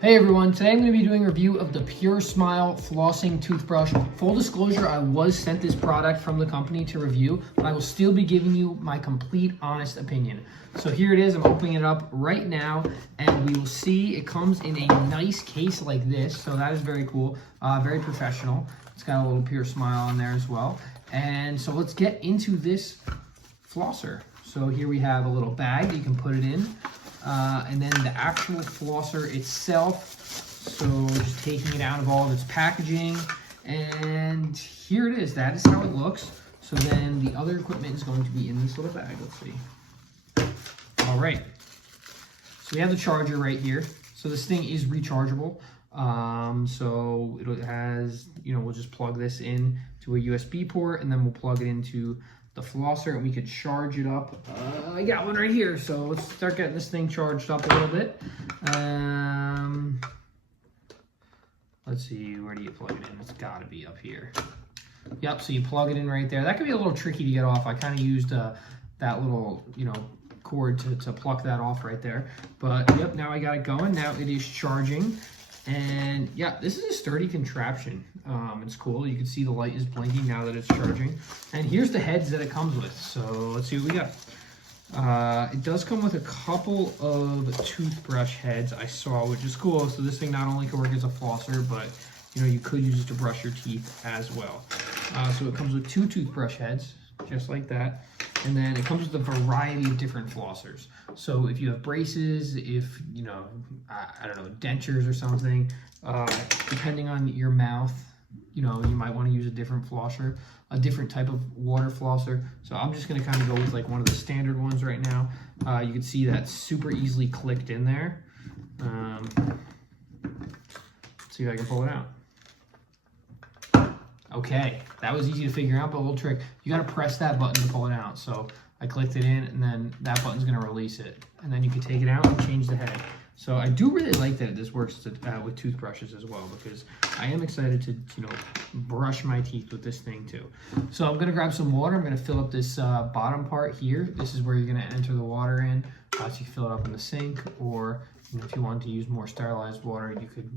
Hey everyone, today I'm going to be doing a review of the Puur Smile Flossing Toothbrush. Full disclosure, I was sent this product from the company to review, but I will still be giving you my complete honest opinion. So here it is, I'm opening it up right now, and we will see it comes in a nice case like this, so that is very cool, very professional. It's got a little Puur Smile on there as well. And so let's get into this flosser. So here we have a little bag that you can put it in. And then the actual flosser itself, so just taking it out of all of its packaging, and here it is. That is how it looks. So then the other equipment is going to be in this little bag. Let's see. All right, so we have the charger right here. So this thing is rechargeable. So it has, we'll just plug this in to a USB port, and then we'll plug it into the flosser, and we could charge it up. I got one right here, so let's start getting this thing charged up a little bit. Let's see, where do you plug it in? It's got to be up here. Yep, so you plug it in right there. That could be a little tricky to get off. I kind of used that little, cord to pluck that off right there. But yep, now I got it going. Now it is charging. And yeah, this is a sturdy contraption. It's cool. You can see the light is blinking now that it's charging. And here's the heads that it comes with. So let's see what we got. It does come with a couple of toothbrush heads I saw, which is cool. So this thing not only can work as a flosser, but you could use it to brush your teeth as well. So it comes with 2 toothbrush heads, just like that. And then it comes with a variety of different flossers. So if you have braces, if, I don't know, dentures or something, depending on your mouth, you might want to use a different flosser, a different type of water flosser. So I'm just going to kind of go with like one of the standard ones right now. You can see that super easily clicked in there. Let's see if I can pull it out. Okay, that was easy to figure out, but a little trick. You got to press that button to pull it out. So I clicked it in, and then that button's going to release it. And then you can take it out and change the head. So I do really like that this works with toothbrushes as well, because I am excited to, brush my teeth with this thing too. So I'm going to grab some water. I'm going to fill up this bottom part here. This is where you're going to enter the water in. So you can fill it up in the sink, or if you want to use more sterilized water, you could,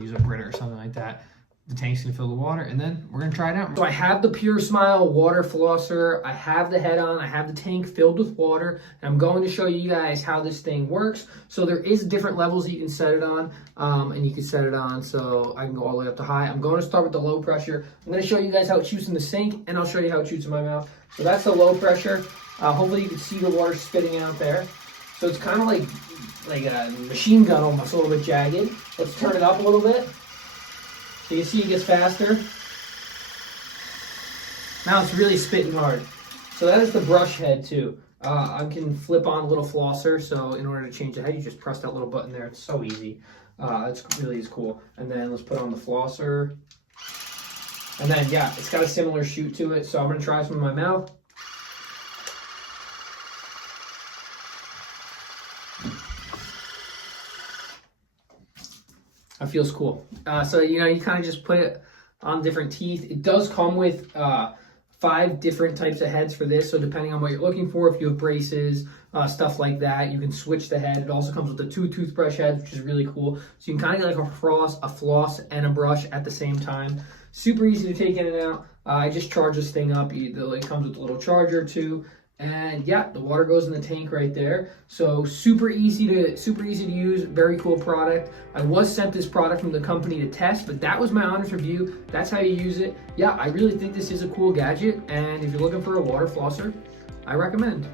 use a Brita or something like that. The tank's gonna fill the water, and then we're gonna try it out. So I have the Puur Smile Water Flosser, I have the head on, I have the tank filled with water, and I'm going to show you guys how this thing works. So there is different levels that you can set it on, and you can set it on so I can go all the way up to high. I'm going to start with the low pressure. I'm gonna show you guys how it shoots in the sink, and I'll show you how it shoots in my mouth. So that's the low pressure. Hopefully you can see the water spitting out there. So it's kind of like a machine gun almost, a little bit jagged. Let's turn it up a little bit. So you see it gets faster. Now it's really spitting hard. So that is the brush head too. I can flip on a little flosser, so in order to change the head, you just press that little button there. It's so easy. It's really is cool. And then let's put on the flosser. And then, yeah, it's got a similar shoot to it. So I'm gonna try some in my mouth. That feels cool. So, you kind of just put it on different teeth. It does come with 5 different types of heads for this. So depending on what you're looking for, if you have braces, stuff like that, you can switch the head. It also comes with the 2 toothbrush heads, which is really cool. So you can kind of get like a floss and a brush at the same time. Super easy to take in and out. I just charge this thing up. It comes with a little charger too. And yeah, the water goes in the tank right there. So super easy to use, very cool product. I was sent this product from the company to test, but that was my honest review. That's how you use it. Yeah, I really think this is a cool gadget, and if you're looking for a water flosser, I recommend.